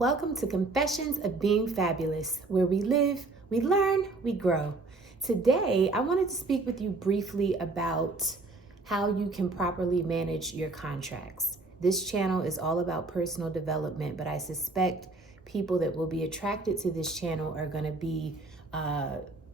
Welcome to Confessions of Being Fabulous, where we live, we learn, we grow. Today, I wanted to speak with you briefly about how you can properly manage your contracts. This channel is all about personal development, but I suspect people that will be attracted to this channel are going to be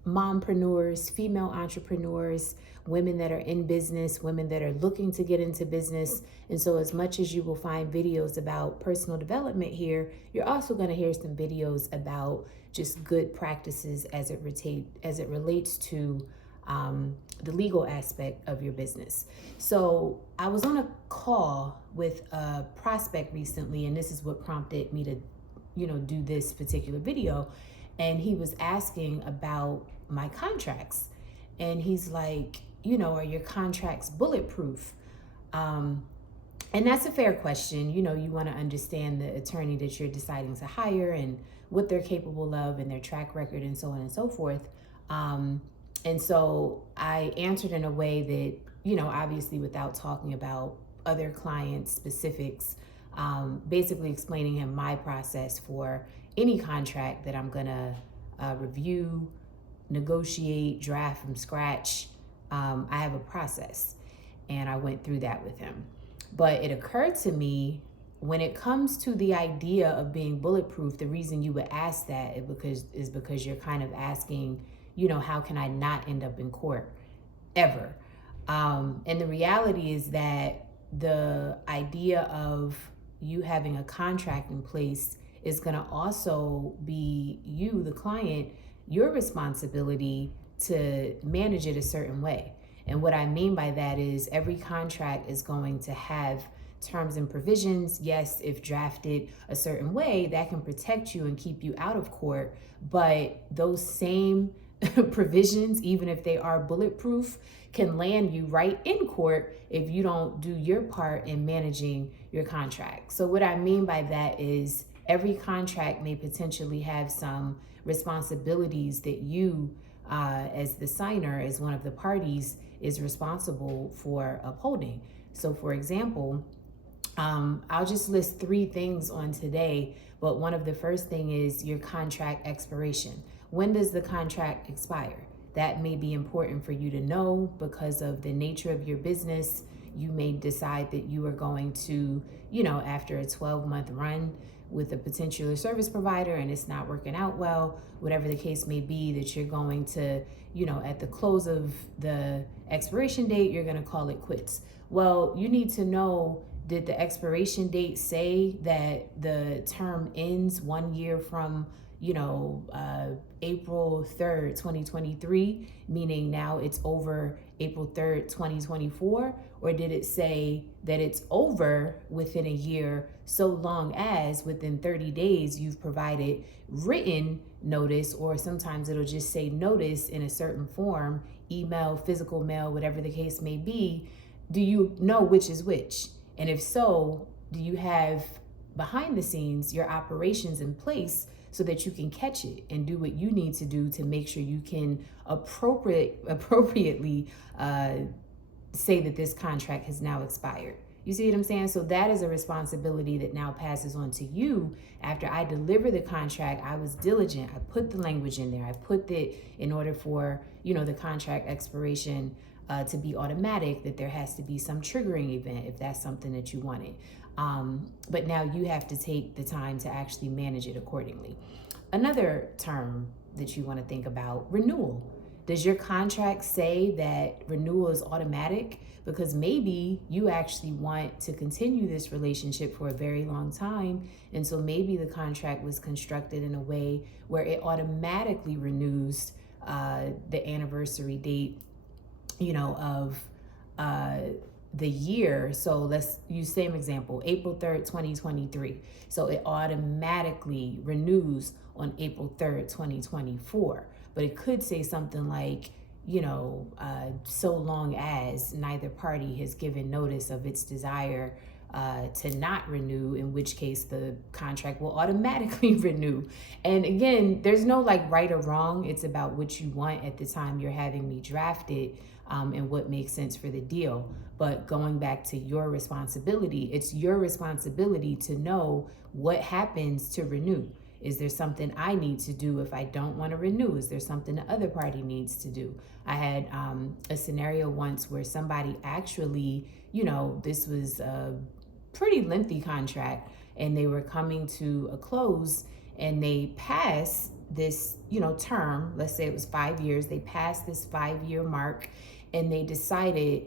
mompreneurs, female entrepreneurs, women that are in business, women that are looking to get into business. And so as much as you will find videos about personal development here, you're also going to hear some videos about just good practices as it relates to the legal aspect of your business. So I was on a call with a prospect recently, and this is what prompted me to, do this particular video. And he was asking about my contracts. And he's like, are your contracts bulletproof? And that's a fair question. You want to understand the attorney that you're deciding to hire and what they're capable of and their track record and so on and so forth. And so I answered in a way that, obviously without talking about other clients' specifics, basically explaining him my process for any contract that I'm going to review, negotiate, draft from scratch. I have a process, and I went through that with him. But it occurred to me, when it comes to the idea of being bulletproof, the reason you would ask that is because you're kind of asking, how can I not end up in court ever? And the reality is that the idea of you having a contract in place is going to also be you, the client, your responsibility to manage it a certain way. And what I mean by that is every contract is going to have terms and provisions. Yes, if drafted a certain way, that can protect you and keep you out of court. But those same provisions, even if they are bulletproof, can land you right in court if you don't do your part in managing your contract. So what I mean by that is every contract may potentially have some responsibilities that you, as the signer, as one of the parties, is responsible for upholding. So for example, I'll just list 3 things on today, but one of the first thing is your contract expiration. When does the contract expire? That may be important for you to know because of the nature of your business. You may decide that you are going to, after a 12-month run with a potential service provider and it's not working out well, whatever the case may be, that you're going to, at the close of the expiration date, you're going to call it quits. Well, you need to know, did the expiration date say that the term ends 1 year from, April 3rd, 2023, meaning now it's over April 3rd, 2024? Or did it say that it's over within a year so long as within 30 days you've provided written notice, or sometimes it'll just say notice in a certain form, email, physical mail, whatever the case may be? Do you know which is which? And if so, do you have behind the scenes your operations in place so that you can catch it and do what you need to do to make sure you can appropriately say that this contract has now expired? You see what I'm saying? So that is a responsibility that now passes on to you. After I deliver the contract, I was diligent. I put the language in there. I put it in order for, the contract expiration to be automatic, that there has to be some triggering event if that's something that you wanted. But now you have to take the time to actually manage it accordingly. Another term that you want to think about, renewal. Does your contract say that renewal is automatic? Because maybe you actually want to continue this relationship for a very long time. And so maybe the contract was constructed in a way where it automatically renews the anniversary date, of the year. So let's use same example, April 3rd, 2023. So it automatically renews on April 3rd, 2024. But it could say something like, so long as neither party has given notice of its desire to not renew, in which case the contract will automatically renew. And again, there's no right or wrong. It's about what you want at the time you're having me draft it. and what makes sense for the deal. But going back to your responsibility, it's your responsibility to know what happens to renew. Is there something I need to do if I don't want to renew? Is there something the other party needs to do? I had a scenario once where somebody actually, this was a pretty lengthy contract, and they were coming to a close, and they passed this, term. Let's say it was 5 years. They passed this 5-year mark, and they decided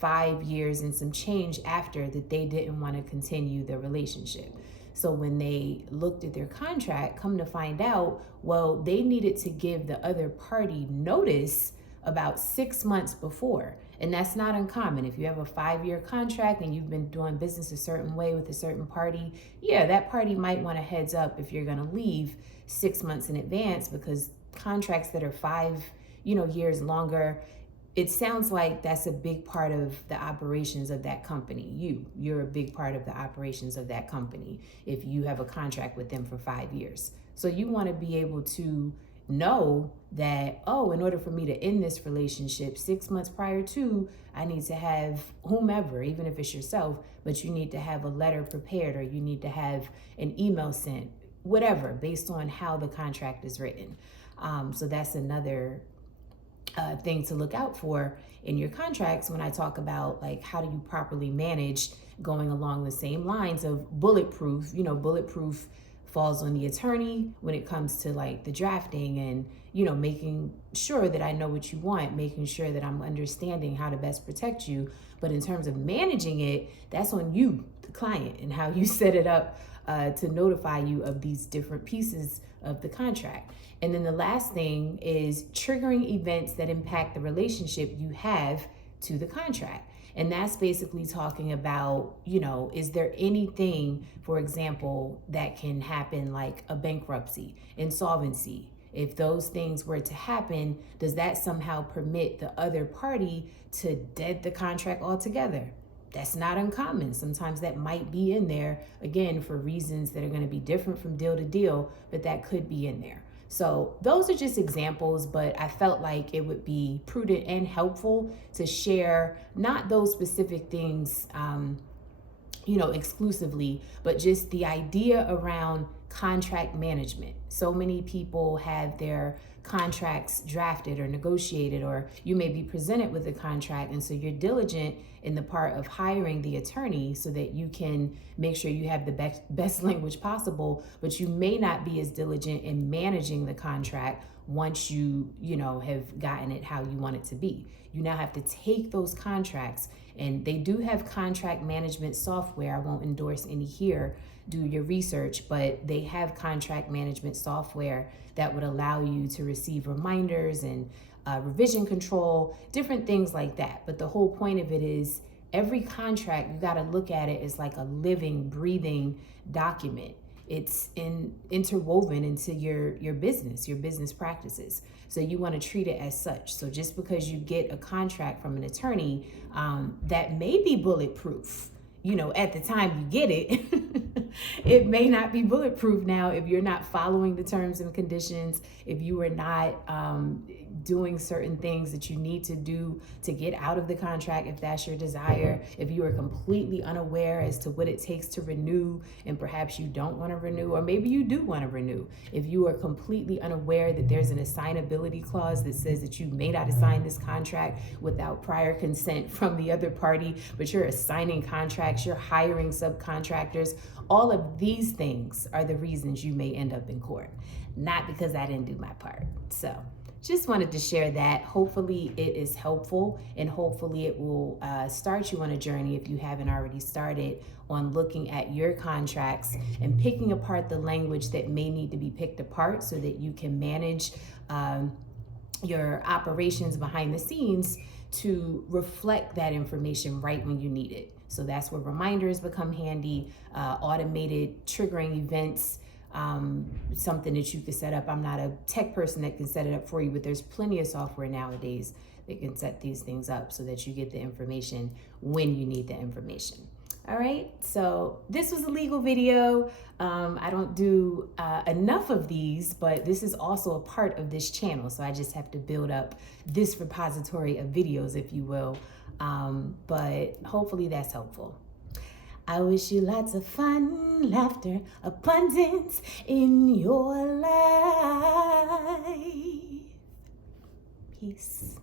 5 years and some change after that they didn't want to continue the relationship. So when they looked at their contract, come to find out, well, they needed to give the other party notice about 6 months before. And that's not uncommon. If you have a 5-year contract and you've been doing business a certain way with a certain party, that party might want a heads up if you're going to leave 6 months in advance, because contracts that are 5, years longer, it sounds like that's a big part of the operations of that company. You're a big part of the operations of that company if you have a contract with them for 5 years. So you want to be able to know that, in order for me to end this relationship 6 months prior to, I need to have whomever, even if it's yourself, but you need to have a letter prepared, or you need to have an email sent, whatever, based on how the contract is written. So that's another thing to look out for in your contracts when I talk about like how do you properly manage, going along the same lines of bulletproof. Bulletproof falls on the attorney when it comes to like the drafting and making sure that I know what you want, making sure that I'm understanding how to best protect you. But in terms of managing it, that's on you, the client, and how you set it up to notify you of these different pieces of the contract. And then the last thing is triggering events that impact the relationship you have to the contract. And that's basically talking about, is there anything, for example, that can happen like a bankruptcy, insolvency? If those things were to happen, does that somehow permit the other party to dead the contract altogether? That's not uncommon. Sometimes that might be in there, again, for reasons that are going to be different from deal to deal, but that could be in there. So those are just examples, but I felt like it would be prudent and helpful to share not those specific things, exclusively, but just the idea around contract management. So many people have their contracts drafted or negotiated, or you may be presented with a contract, and so you're diligent in the part of hiring the attorney so that you can make sure you have the best language possible, but you may not be as diligent in managing the contract once you have gotten it how you want it to be. You now have to take those contracts, and they do have contract management software. I won't endorse any here. Do your research, but they have contract management software that would allow you to receive reminders and revision control, different things like that. But the whole point of it is every contract, you got to look at it as like a living, breathing document. It's interwoven into your business practices. So you want to treat it as such. So just because you get a contract from an attorney that may be bulletproof, at the time you get it, it may not be bulletproof now if you're not following the terms and conditions, if you are not doing certain things that you need to do to get out of the contract, if that's your desire, if you are completely unaware as to what it takes to renew and perhaps you don't want to renew, or maybe you do want to renew, if you are completely unaware that there's an assignability clause that says that you may not assign this contract without prior consent from the other party, but you're assigning contracts, you're hiring subcontractors, all of these things are the reasons you may end up in court, not because I didn't do my part. So just wanted to share that. Hopefully it is helpful, and hopefully it will start you on a journey, if you haven't already started, on looking at your contracts and picking apart the language that may need to be picked apart so that you can manage your operations behind the scenes to reflect that information right when you need it. So that's where reminders become handy, automated triggering events, something that you can set up. I'm not a tech person that can set it up for you, but there's plenty of software nowadays that can set these things up so that you get the information when you need the information. All right, so this was a legal video. I don't do enough of these, but this is also a part of this channel. So I just have to build up this repository of videos, if you will. But hopefully that's helpful. I wish you lots of fun, laughter, abundance in your life. Peace.